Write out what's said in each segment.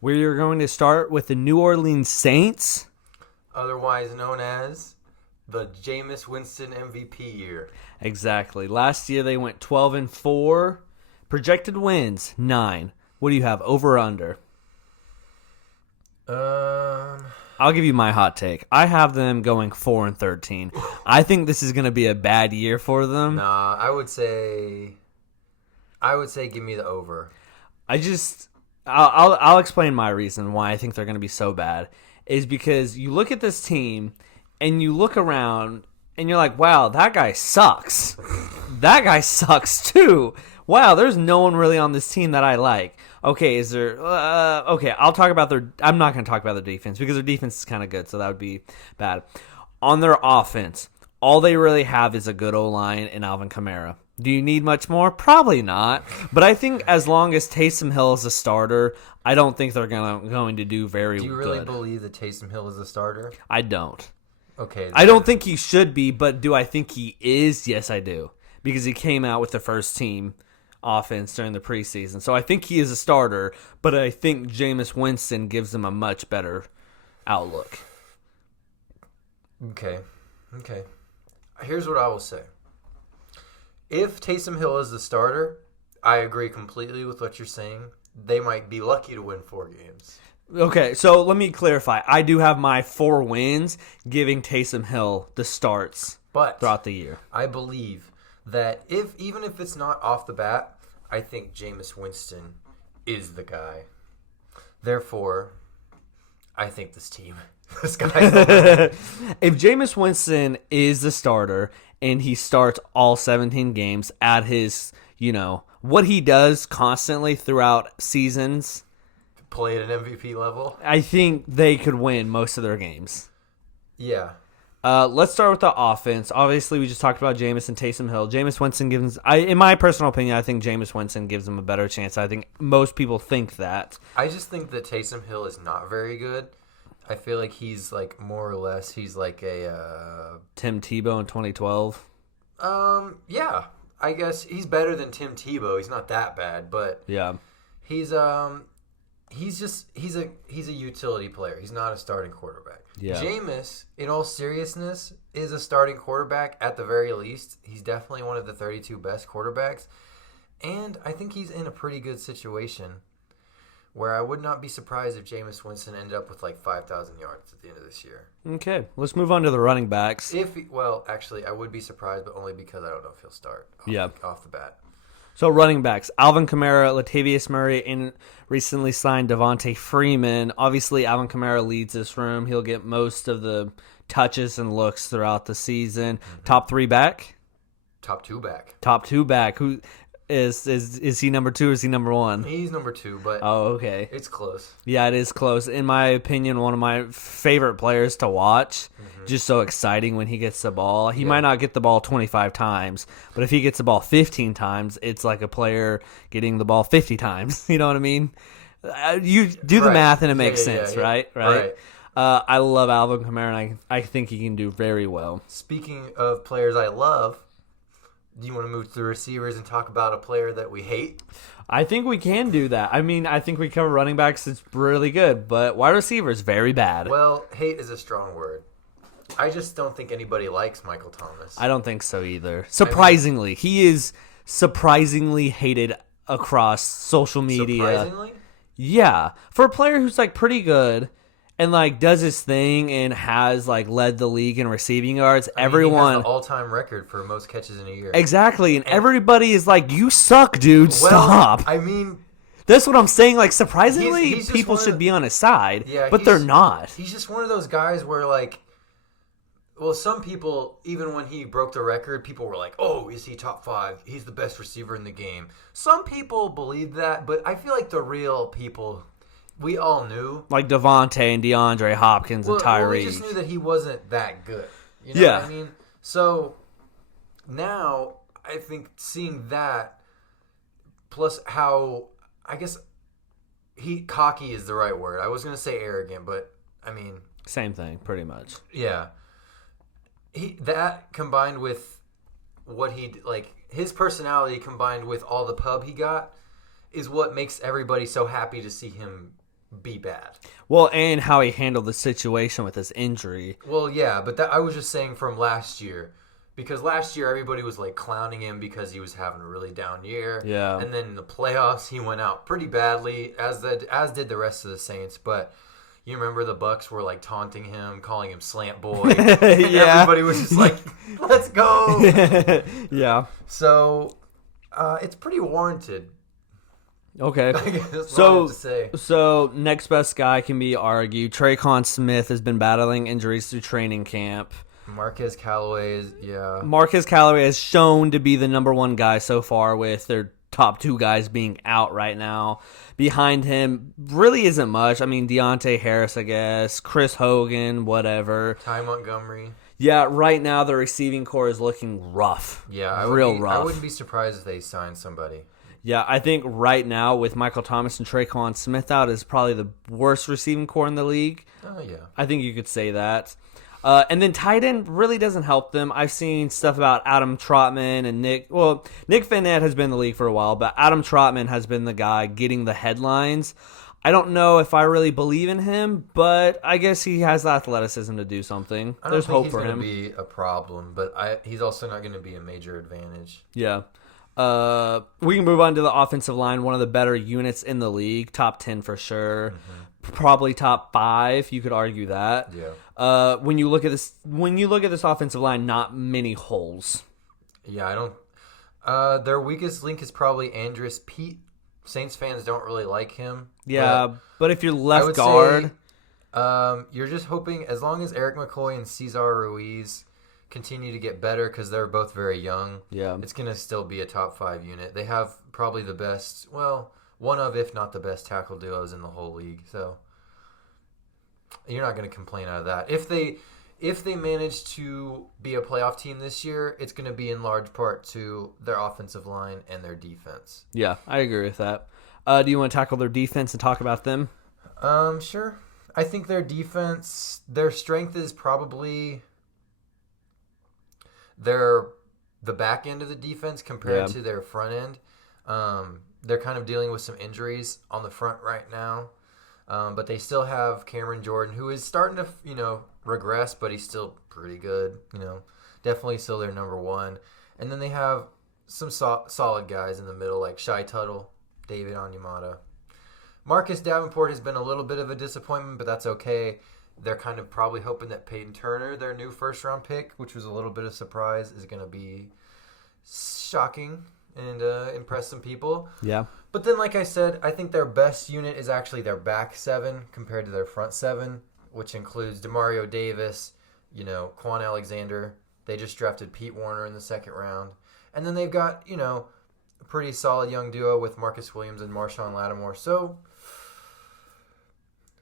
We are going to start with the New Orleans Saints. Otherwise known as the Jameis Winston MVP year. Exactly. Last year they went 12-4. Projected wins 9. What do you have? Over or under? I'll give you my hot take. I have them going 4-13. I think this is going to be a bad year for them. Nah, I would say give me the over. I'll explain my reason why I think they're going to be so bad. Is because you look at this team and you look around and you're like, wow, that guy sucks. That guy sucks too. Wow, there's no one really on this team that I like. Okay, is there... okay, I'll talk about their... I'm not going to talk about their defense because their defense is kind of good, so that would be bad. On their offense, all they really have is a good O-line and Alvin Kamara. Do you need much more? Probably not. But I think as long as Taysom Hill is a starter, I don't think they're going to do very good. Do you really believe that Taysom Hill is a starter? I don't. Okay. I don't think he should be, but do I think he is? Yes, I do. Because he came out with the first team offense during the preseason. So I think he is a starter, but I think Jameis Winston gives them a much better outlook. Okay. Here's what I will say. If Taysom Hill is the starter, I agree completely with what you're saying. They might be lucky to win 4 games. Okay, so let me clarify. I do have my 4 wins giving Taysom Hill the starts throughout the year. I believe that even if it's not off the bat, I think Jameis Winston is the guy. Therefore, I think this guy's the If Jameis Winston is the starter and he starts all 17 games at his, what he does constantly throughout seasons, play at an MVP level, I think they could win most of their games. Yeah. Let's start with the offense. Obviously, we just talked about Jameis and Taysom Hill. Jameis Winston in my personal opinion, I think Jameis Winston gives them a better chance. I think most people think that. I just think that Taysom Hill is not very good. I feel like he's like more or less he's like a Tim Tebow in 2012. Yeah, I guess he's better than Tim Tebow. He's not that bad, but yeah, he's a utility player. He's not a starting quarterback. Yeah. Jameis, in all seriousness, is a starting quarterback at the very least. He's definitely one of the 32 best quarterbacks, and I think he's in a pretty good situation where I would not be surprised if Jameis Winston ended up with like 5,000 yards at the end of this year. Okay, let's move on to the running backs. Actually, I would be surprised, but only because I don't know if he'll start off the bat. So running backs, Alvin Kamara, Latavius Murray, and recently signed Devontae Freeman. Obviously, Alvin Kamara leads this room. He'll get most of the touches and looks throughout the season. Mm-hmm. Top 3 back? Top 2 back. Top 2 back. Who is he number 2 or is he number 1? He's number 2, but okay. It's close. Yeah, it is close. In my opinion, one of my favorite players to watch. Mm-hmm. Just so exciting when he gets the ball. He might not get the ball 25 times, but if he gets the ball 15 times, it's like a player getting the ball 50 times. You know what I mean? You do the math and it makes sense, right? I love Alvin Kamara, and I think he can do very well. Speaking of players I love, do you want to move to the receivers and talk about a player that we hate? I think we can do that. I mean, I think we cover running backs. It's really good, but wide receivers, very bad. Well, hate is a strong word. I just don't think anybody likes Michael Thomas. I don't think so either. Surprisingly, he is surprisingly hated across social media. Surprisingly? Yeah. For a player who's like pretty good and like does his thing and has like led the league in receiving yards, everyone he has the all-time record for most catches in a year. Exactly, and everybody is like, "You suck, dude. Stop." I mean, that's what I'm saying. Like, surprisingly, he's people should be on his side, but they're not. He's just one of those guys where like, well, some people, even when he broke the record, people were like, "Oh, is he top 5? He's the best receiver in the game." Some people believe that, but I feel like the real people, we all knew. Like Devontae and DeAndre Hopkins and Tyreek. Well, we just knew that he wasn't that good. You know what I mean? So now I think seeing that, plus how, I guess, cocky is the right word. I was going to say arrogant, but I mean. Same thing, pretty much. Yeah. That combined with what his personality combined with all the pub he got is what makes everybody so happy to see him be bad. Well, and how he handled the situation with his injury. Well, yeah, but that I was just saying from last year. Because last year everybody was like clowning him because he was having a really down year. Yeah. And then in the playoffs he went out pretty badly, as did the rest of the Saints. But you remember the Bucks were like taunting him, calling him Slant Boy. And Yeah. everybody was just like, "Let's go!" Yeah. So it's pretty warranted. Okay. I guess that's what I have to say. So next best guy can be argued. Traquan Smith has been battling injuries through training camp. Marquez Callaway is Marquez Callaway has shown to be the number one guy so far, with their top two guys being out right now. Behind him really isn't much. I mean, Deontay Harris, I guess, Chris Hogan, whatever. Ty Montgomery. Yeah, right now the receiving core is looking rough. Yeah, rough. I wouldn't be surprised if they signed somebody. Yeah, I think right now with Michael Thomas and Traquan Smith out is probably the worst receiving core in the league. Oh yeah. I think you could say that. And then tight end really doesn't help them. I've seen stuff about Adam Trotman and Nick. Well, Nick Vannett has been in the league for a while, but Adam Trotman has been the guy getting the headlines. I don't know if I really believe in him, but I guess he has the athleticism to do something. I don't There's think hope he's for going him. to be a problem, but he's also not going to be a major advantage. Yeah. We can move on to the offensive line. One of the better units in the league, top 10 for sure. Probably top 5. You could argue that. Yeah. When you look at this offensive line, not many holes. Yeah, I don't. Their weakest link is probably Andres Pete. Saints fans don't really like him. Yeah, but if you're I left would guard, say, you're just hoping as long as Eric McCoy and Cesar Ruiz continue to get better because they're both very young. yeah, It's going to still be a top 5 unit. They have probably the best, well, one of, if not the best tackle duos in the whole league. So you're not going to complain out of that. If they manage to be a playoff team this year, it's going to be in large part to their offensive line and their defense. yeah, I agree with that. Do you want to tackle their defense and talk about them? Sure. I think their defense, their strength is probably the back end of the defense compared to their front end. They're kind of dealing with some injuries on the front right now. But they still have Cameron Jordan, who is starting to, regress, but he's still pretty good. Definitely still their number one. And then they have some solid guys in the middle, like Shai Tuttle, David Onyemata. Marcus Davenport has been a little bit of a disappointment, but that's okay. They're kind of probably hoping that Peyton Turner, their new first-round pick, which was a little bit of surprise, is going to be shocking and impress some people. Yeah. But then, like I said, I think their best unit is actually their back 7 compared to their front 7, which includes Demario Davis, Quan Alexander. They just drafted Pete Warner in the second round. And then they've got, a pretty solid young duo with Marcus Williams and Marshawn Lattimore. So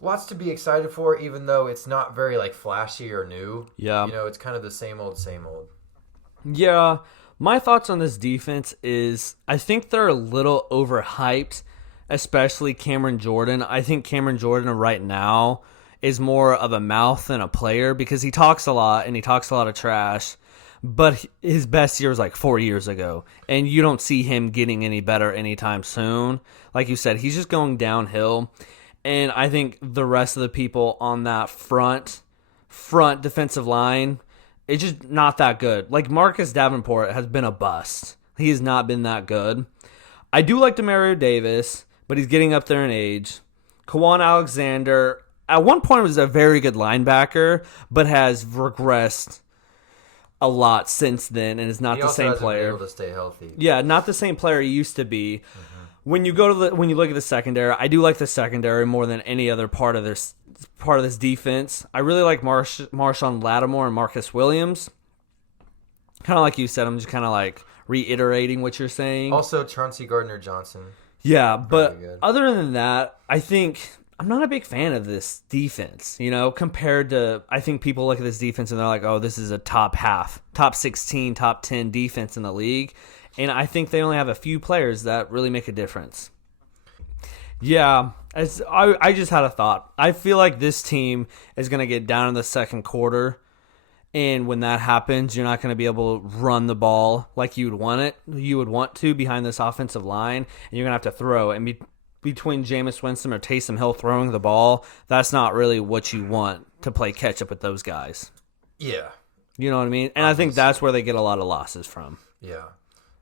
lots to be excited for, even though it's not very flashy or new. Yeah. It's kind of the same old, same old. Yeah. My thoughts on this defense is I think they're a little overhyped, especially Cameron Jordan. I think Cameron Jordan right now is more of a mouth than a player because he talks a lot and he talks a lot of trash. But his best year was 4 years ago, and you don't see him getting any better anytime soon. Like you said, he's just going downhill. And I think the rest of the people on that front defensive line, it's just not that good. Marcus Davenport has been a bust. He has not been that good. I do like Demario Davis, but he's getting up there in age. Quan Alexander, at one point was a very good linebacker, but has regressed a lot since then and is not He the also same hasn't been player. able to stay healthy. Yeah, not the same player he used to be. When you look at the secondary, I do like the secondary more than any other part of this defense. I really like Marshawn Lattimore and Marcus Williams. Kind of like you said, I'm just kind of reiterating what you're saying. Also, Chauncey Gardner-Johnson. Yeah, but good. other than that, I think I'm not a big fan of this defense, compared to, I think people look at this defense and they're like, oh, this is a top 16, top 10 defense in the league. And I think they only have a few players that really make a difference. Yeah, I just had a thought. I feel like this team is going to get down in the second quarter. And when that happens, you're not going to be able to run the ball like you would want to behind this offensive line. And you're going to have to throw. And between Jameis Winston or Taysom Hill throwing the ball, that's not really what you want to play catch up with those guys. Yeah. You know what I mean? And I think that's where they get a lot of losses from. Yeah.